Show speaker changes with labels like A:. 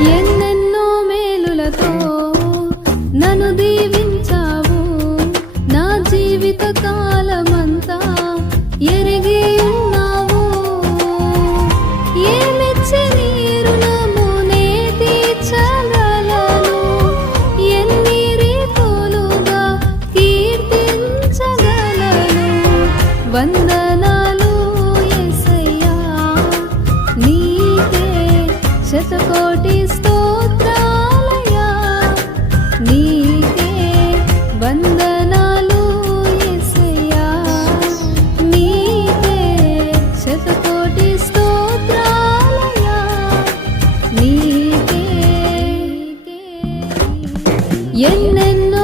A: ఎన్నెన్నో మేలులతో నన్ను దీవించావు. నా జీవిత కాలమంతా ఎరిగి ఉన్నావు. ఏమిచ్చి నీరుణము వందనా శతకోటి స్తోత్రాలయా నీకే వందనాలు ఎసయ్యా నీకే శతకోటి స్తోత్రాలయా నీకే. ఎన్నెన్నో